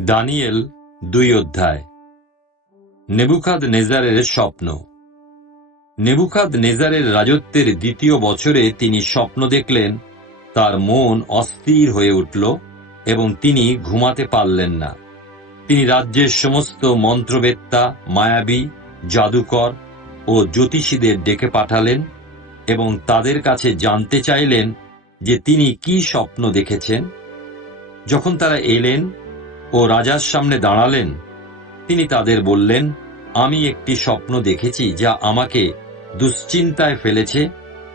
Danijel দুই অধ্যায়। নেবুখাদ নেজারের স্বপ্ন। নেবুখাদ নেজারের রাজত্বের দ্বিতীয় বছরে তিনি স্বপ্ন দেখলেন, তার মন অস্থির হয়ে উঠল এবং তিনি ঘুমাতে পারলেন না। তিনি রাজ্যের সমস্ত মন্ত্রবেত্তা, মায়াবী, জাদুকর ও জ্যোতিষীদের ডেকে পাঠালেন এবং তাদের কাছে জানতে চাইলেন যে তিনি কি স্বপ্ন দেখেছেন। যখন তারা এলেন ও রাজার সামনে দাঁড়ালেন। তিনি তাদের বললেন, আমি একটি স্বপ্ন দেখেছি যা আমাকে দুশ্চিন্তায় ফেলেছে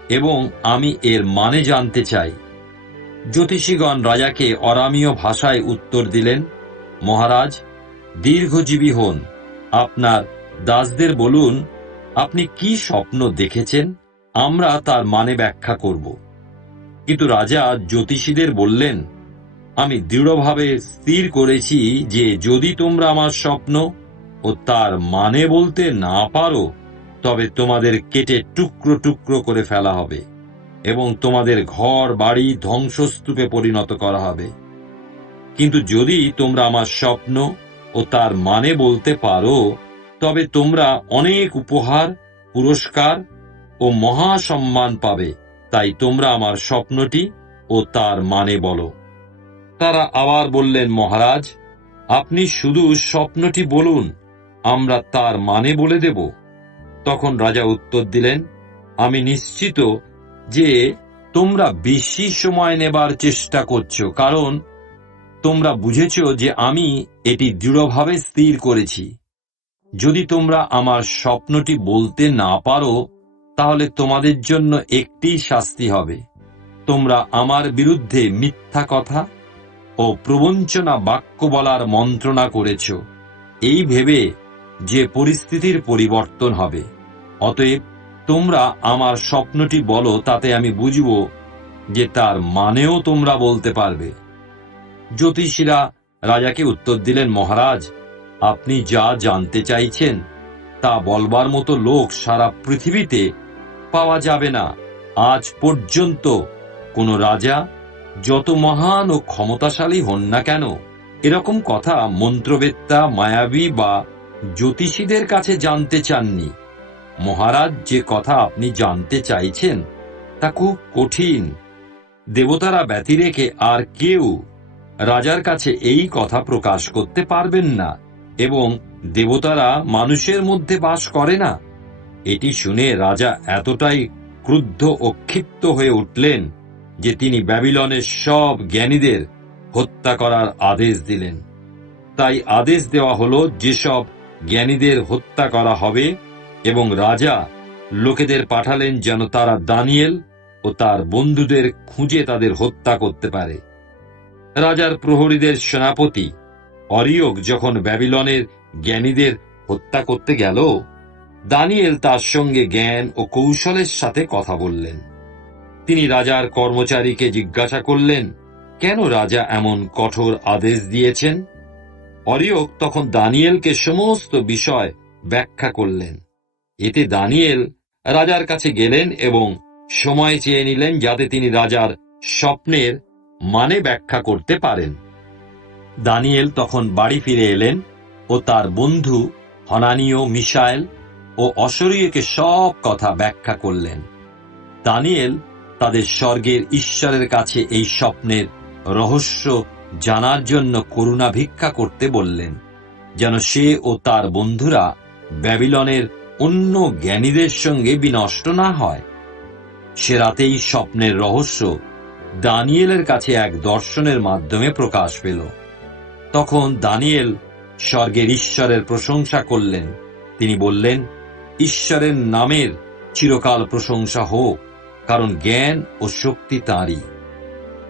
এবং আমি এর মানে জানতে চাই। জ্যোতিষীগণ রাজাকে অরামীয় ভাষায় উত্তর দিলেন, মহারাজ, দীর্ঘজীবী হন। আপনার দাসদের বলুন, আপনি কি স্বপ্ন দেখেছেন? আমরা তার মানে ব্যাখ্যা করব। কিন্তু রাজা জ্যোতিষীদের বললেন আমি দৃঢ়ভাবে স্থির করেছি যে যদি তোমরা আমার স্বপ্ন ও তার মানে বলতে না পারো, তবে তোমাদের কেটে টুকরো টুকরো করে ফেলা হবে এবং তোমাদের ঘর, বাড়ি ধ্বংসস্তূপে পরিণত করা হবে। কিন্তু যদি তোমরা আমার স্বপ্ন ও তার মানে বলতে পারো, তবে তোমরা অনেক উপহার, পুরস্কার ও মহাসম্মান পাবে। তাই তোমরা আমার স্বপ্নটি ও তার মানে বলো। তারা আবার বললেন, মহারাজ, আপনি শুধু স্বপ্নটি বলুন, আমরা তার মানে বলে দেব। তখন রাজা উত্তর দিলেন, আমি নিশ্চিত যে তোমরা বেশি সময় নেবার চেষ্টা করছ, কারণ তোমরা বুঝেছ যে আমি এটি দৃঢ়ভাবে স্থির করেছি। যদি তোমরা আমার স্বপ্নটি বলতে না পারো, তাহলে তোমাদের জন্য একটি শাস্তি হবে। তোমরা আমার বিরুদ্ধে মিথ্যা কথা ও প্রবঞ্চনা বাক্য বলার মন্ত্রণা করেছ। এই ভেবে যে পরিস্থিতির পরিবর্তন হবে। অতএব তোমরা আমার স্বপ্নটি বলো, তাতে আমি বুঝব যে তার মানেও তোমরা বলতে পারবে। জ্যোতিষীরা রাজাকে উত্তর দিলেন, মহারাজ, আপনি যা জানতে চাইছেন, তা বলবার মতো লোক সারা পৃথিবীতে পাওয়া যাবে না। আজ পর্যন্ত কোনো রাজা যত মহান ও ক্ষমতাশালী হন না কেন, এরকম কথা মন্ত্রবেত্তা, মায়াবী বা জ্যোতিষীদের কাছে জানতে চাননি। মহারাজ যে কথা আপনি জানতে চাইছেন, তা খুব কঠিন। দেবতারা ব্যতি রেখে আর কেউ রাজার কাছে এই কথা প্রকাশ করতে পারবেন না, এবং দেবতারা মানুষের মধ্যে বাস করে না। এটি শুনে রাজা এতটাই ক্রুদ্ধ ও ক্ষিপ্ত হয়ে উঠলেন যে তিনি ব্যাবিলনের সব জ্ঞানীদের হত্যা করার আদেশ দিলেন। তাই আদেশ দেওয়া হল, যেসব জ্ঞানীদের হত্যা করা হবে এবং রাজা লোকেদের পাঠালেন যেন তারা দানিয়েল ও তার বন্ধুদের খুঁজে তাদের হত্যা করতে পারে। রাজার প্রহরীদের সেনাপতি অরিয়ক যখন ব্যাবিলনের জ্ঞানীদের হত্যা করতে গেল, দানিয়েল তার সঙ্গে জ্ঞান ও কৌশলের সাথে কথা বললেন। তিনি রাজার কর্মচারীকে জিজ্ঞাসা করলেন, কেন রাজা এমন কঠোর আদেশ দিয়েছেন? অরিয়ক তখন দানিয়েলকে সমস্ত বিষয় ব্যাখ্যা করলেন। এতে দানিয়েল রাজার কাছে গেলেন এবং সময় চেয়ে নিলেন যাতে তিনি রাজার স্বপ্নের মানে ব্যাখ্যা করতে পারেন। দানিয়েল তখন বাড়ি ফিরে এলেন ও তার বন্ধু হনানীয় মিশায়েল ও অশরীয়কে সব কথা ব্যাখ্যা করলেন। দানিয়েল তাদের স্বর্গের ঈশ্বরের কাছে এই স্বপ্নের রহস্য জানার জন্য করুণা ভিক্ষা করতে বললেন, যেন সে ও তার বন্ধুরা ব্যাবিলনের অন্য জ্ঞানীদের সঙ্গে বিনষ্ট না হয়। সে রাতেই স্বপ্নের রহস্য দানিয়েলের কাছে এক দর্শনের মাধ্যমে প্রকাশ পেল। তখন দানিয়েল স্বর্গের ঈশ্বরের প্রশংসা করলেন। তিনি বললেন, ঈশ্বরের নামের চিরকাল প্রশংসা হোক কারণ জ্ঞান ও শক্তি তাঁরই।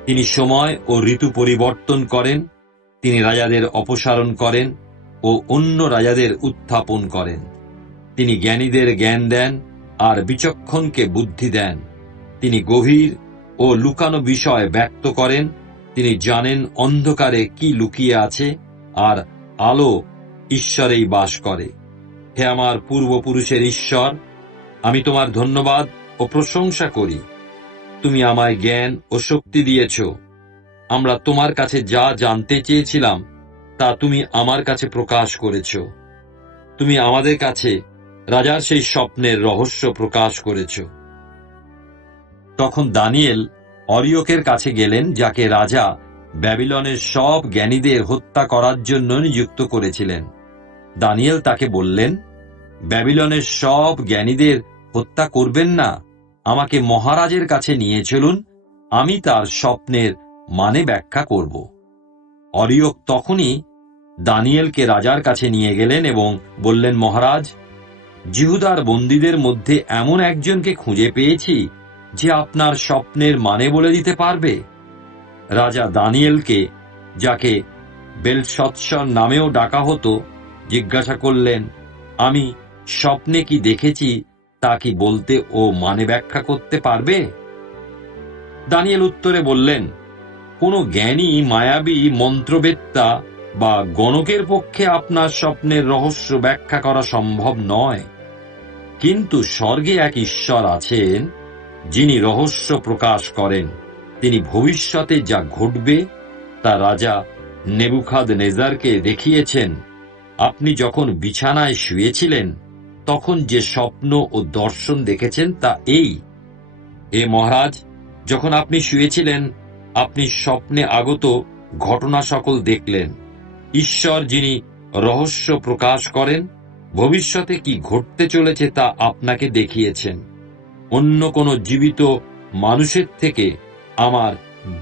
তিনি সময় ও ঋতু পরিবর্তন করেন, তিনি রাজাদের অপসারণ করেন ও অন্য রাজাদের উত্থাপন করেন। তিনি জ্ঞানীদের জ্ঞান দেন আর বিচক্ষণকে বুদ্ধি দেন। তিনি গভীর ও লুকানো বিষয় ব্যক্ত করেন, তিনি জানেন অন্ধকারে কি লুকিয়ে আছে আর আলো ঈশ্বরেই বাস করে। হে আমার পূর্বপুরুষের ঈশ্বর, আমি তোমার ধন্যবাদ ও প্রশংসা করি। তুমি আমায় জ্ঞান ও শক্তি দিয়েছ। আমরা তোমার কাছে যা জানতে চেয়েছিলাম, তা তুমি আমার কাছে প্রকাশ করেছ। তুমি আমাদের কাছে রাজার সেই স্বপ্নের রহস্য প্রকাশ করেছ। তখন দানিয়েল অরিয়কের কাছে গেলেন, যাকে রাজা ব্যাবিলনের সব জ্ঞানীদের হত্যা করার জন্য নিযুক্ত করেছিলেন। দানিয়েল তাকে বললেন, ব্যাবিলনের সব জ্ঞানীদের হত্যা করবেন না আমাকে মহারাজের কাছে নিয়ে চলুন, আমি তার স্বপ্নের মানে ব্যাখ্যা করব। অরিয়ক তখনই দানিয়েলকে রাজার কাছে নিয়ে গেলেন এবং বললেন, মহারাজ, জিহুদার বন্দীদের মধ্যে এমন একজনকে খুঁজে পেয়েছি যে আপনার স্বপ্নের মানে বলে দিতে পারবে। রাজা দানিয়েলকে, যাকে বেলসৎসর নামেও ডাকা হতো, জিজ্ঞাসা করলেন, আমি স্বপ্নে কি দেখেছি তা কি বলতে ও মানে ব্যাখ্যা করতে পারবে? দানিয়েল উত্তরে বললেন, কোনো জ্ঞানী, মায়াবী, মন্ত্রবেত্তা বা গণকের পক্ষে আপনার স্বপ্নের রহস্য ব্যাখ্যা করা সম্ভব নয়। কিন্তু স্বর্গে এক ঈশ্বর আছেন, যিনি রহস্য প্রকাশ করেন। তিনি ভবিষ্যতে যা ঘটবে, তা রাজা নেবুখাদ নেজারকে দেখিয়েছেন। আপনি যখন বিছানায় শুয়েছিলেন তখন যে স্বপ্ন ও দর্শন দেখেছেন তা এই। এ মহারাজ, যখন আপনি শুয়েছিলেন, আপনি স্বপ্নে আগত ঘটনা সকল দেখলেন। ঈশ্বর যিনি রহস্য প্রকাশ করেন, ভবিষ্যতে কি ঘটতে চলেছে তা আপনাকে দেখিয়েছেন। অন্য কোনো জীবিত মানুষের থেকে আমার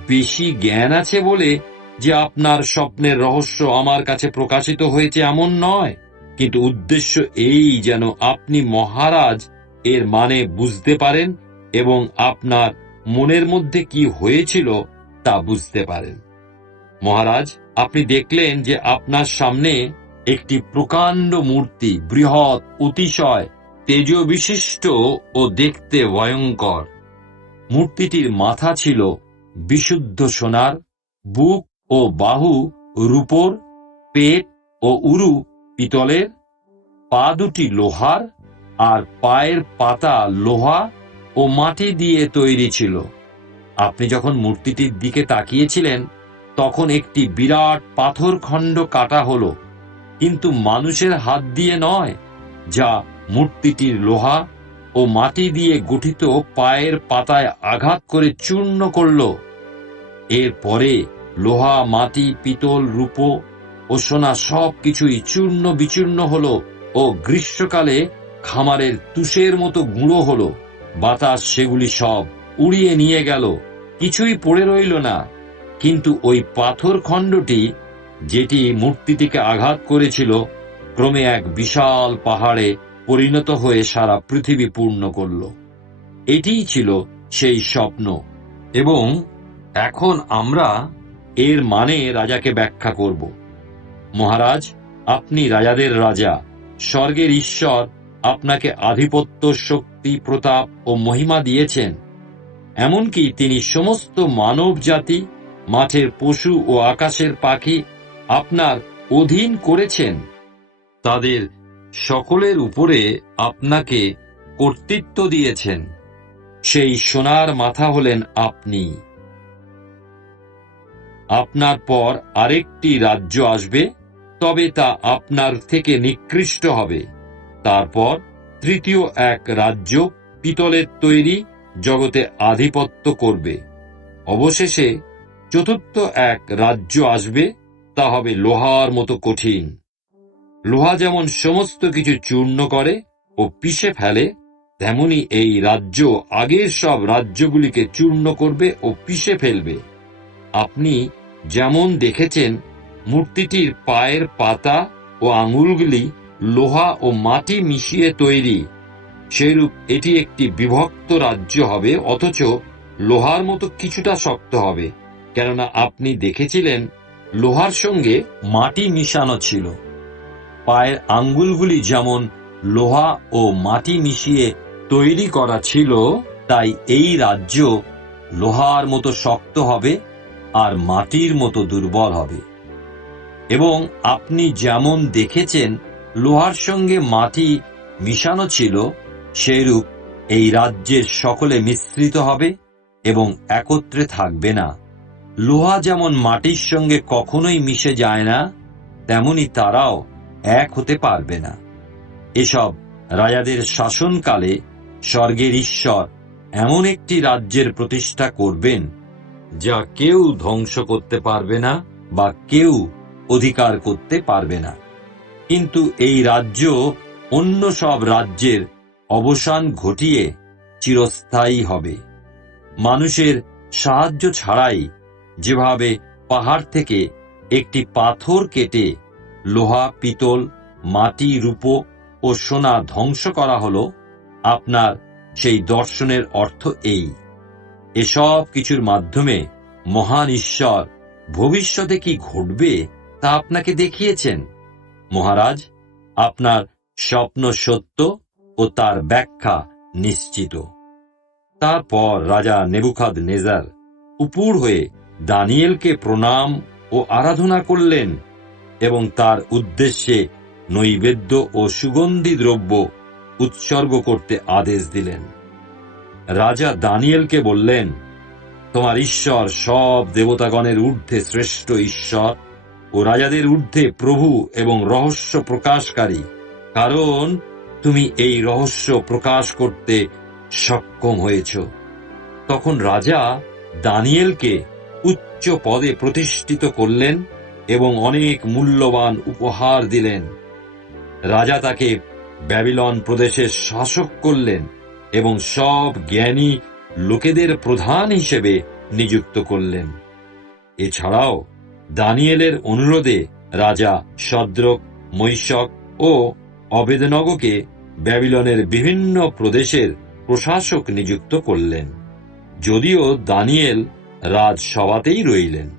বেশি জ্ঞান আছে বলে যে আপনার স্বপ্নের রহস্য আমার কাছে প্রকাশিত হয়েছে এমন নয়। কিন্তু উদ্দেশ্য এই যেন আপনি মহারাজ এর মানে বুঝতে পারেন এবং আপনার মনের মধ্যে কি হয়েছিল তা বুঝতে পারেন। মহারাজ, আপনি দেখলেন যে আপনার সামনে একটি প্রকাণ্ড মূর্তি, বৃহৎ, অতিশয়, তেজবিশিষ্ট ও দেখতে ভয়ঙ্কর। মূর্তিটির মাথা ছিল বিশুদ্ধ সোনার, বুক ও বাহু রূপোর, পেট ও উরু পিতলের পা দুটি লোহার আর পায়ের পাতা লোহা ও মাটি দিয়ে তৈরি ছিল। আপনি যখন মূর্তিটির দিকে তাকিয়েছিলেন, তখন একটি বিরাট পাথর খণ্ড কাটা হলো। কিন্তু মানুষের হাত দিয়ে নয়, যা মূর্তিটির লোহা ও মাটি দিয়ে গঠিত পায়ের পাতায় আঘাত করে চূর্ণ করল। এরপরে লোহা, মাটি, পিতল, রূপো ও সোনা সব কিছুই চূর্ণ বিচূর্ণ হলো ও গ্রীষ্মকালে খামারের তুষের মতো গুঁড়ো হলো। বাতাস সেগুলি সব উড়িয়ে নিয়ে গেল, কিছুই পড়ে রইল না। কিন্তু ওই পাথর খণ্ডটি, যেটি মূর্তিটিকে আঘাত করেছিল, ক্রমে এক বিশাল পাহাড়ে পরিণত হয়ে সারা পৃথিবী পূর্ণ করল। এটিই ছিল সেই স্বপ্ন। এবং এখন আমরা এর মানে রাজাকে ব্যাখ্যা করব। মহারাজ, আপনি রাজাদের রাজা। স্বর্গের ঈশ্বর আপনাকে আধিপত্য, শক্তি, প্রতাপ ও মহিমা দিয়েছেন। এমনকি তিনি সমস্ত মানব জাতি মাঠের পশু ও আকাশের পাখি আপনার অধীন করেছেন। তাদের সকলের উপরে আপনাকে কর্তৃত্ব দিয়েছেন। সেই সোনার মাথা হলেন আপনি। আপনার পর আরেকটি রাজ্য আসবে তবে তা আপনার থেকে নিকৃষ্ট হবে। তারপর তৃতীয় এক রাজ্য পিতলের তৈরি জগতে আধিপত্য করবে। অবশেষে চতুর্থ এক রাজ্য আসবে, তা হবে লোহার মতো কঠিন। লোহা যেমন সমস্ত কিছু চূর্ণ করে ও পিষে ফেলে, তেমনি এই রাজ্য আগের সব রাজ্যগুলিকে চূর্ণ করবে ও পিষে ফেলবে। আপনি যেমন দেখেছেন মূর্তিটির পায়ের পাতা ও আঙুলগুলি লোহা ও মাটি মিশিয়ে তৈরি। সেইরূপ এটি একটি বিভক্ত রাজ্য হবে, অথচ লোহার মতো কিছুটা শক্ত হবে, কেননা আপনি দেখেছিলেন লোহার সঙ্গে মাটি মিশানো ছিল। পায়ের আঙ্গুলগুলি যেমন লোহা ও মাটি মিশিয়ে তৈরি করা ছিল, তাই এই রাজ্য লোহার মতো শক্ত হবে আর মাটির মতো দুর্বল হবে। এবং আপনি যেমন দেখেছেন, লোহার সঙ্গে মাটি মিশানো ছিল, সেইরূপ এই রাজ্যের সকলে মিশ্রিত হবে এবং একত্রে থাকবে না। লোহা যেমন মাটির সঙ্গে কখনোই মিশে যায় না, তেমনি তারাও এক হতে পারবে না। এসব রাজাদের শাসনকালে স্বর্গের ঈশ্বর এমন একটি রাজ্যের প্রতিষ্ঠা করবেন, যা কেউ ধ্বংস করতে পারবে না বা কেউ অধিকার করতে পারবে না। কিন্তু এই রাজ্য অন্য সব রাজ্যের অবসান ঘটিয়ে চিরস্থায়ী হবে। মানুষের সাহায্য ছাড়াই যেভাবে পাহাড় থেকে একটি পাথর কেটে লোহা, পিতল, মাটি, রূপো ও সোনা ধ্বংস করা হল, আপনার সেই দর্শনের অর্থ এই। এসব কিছুর মাধ্যমে মহান ঈশ্বর ভবিষ্যতে কি ঘটবে তা আপনাকে দেখিয়েছেন। মহারাজ, আপনার স্বপ্ন সত্য ও তার ব্যাখ্যা নিশ্চিত। তারপর রাজা নেবুখাদ নেজার উপুর হয়ে দানিয়েলকে প্রণাম ও আরাধনা করলেন এবং তার উদ্দেশ্যে নৈবেদ্য ও সুগন্ধি দ্রব্য উৎসর্গ করতে আদেশ দিলেন। রাজা দানিয়েলকে বললেন, তোমার ঈশ্বর সব দেবতাগণের ঊর্ধ্বে শ্রেষ্ঠ ঈশ্বর। ও রাজাদের ঊর্ধ্বে প্রভু এবং রহস্য প্রকাশকারী। কারণ তুমি এই রহস্য প্রকাশ করতে সক্ষম হয়েছ। তখন রাজা দানিয়েলকে উচ্চ পদে প্রতিষ্ঠিত করলেন এবং অনেক মূল্যবান উপহার দিলেন। রাজা তাকে ব্যাবিলন প্রদেশের শাসক করলেন এবং সব জ্ঞানী লোকেদের প্রধান হিসেবে নিযুক্ত করলেন। এছাড়াও দানিয়েলের অনুরোধে রাজা সদ্রক, মৈশক ও অবেদনগকে ব্যাবিলনের বিভিন্ন প্রদেশের প্রশাসক নিযুক্ত করলেন। যদিও দানিয়েল রাজসভাতেই রইলেন।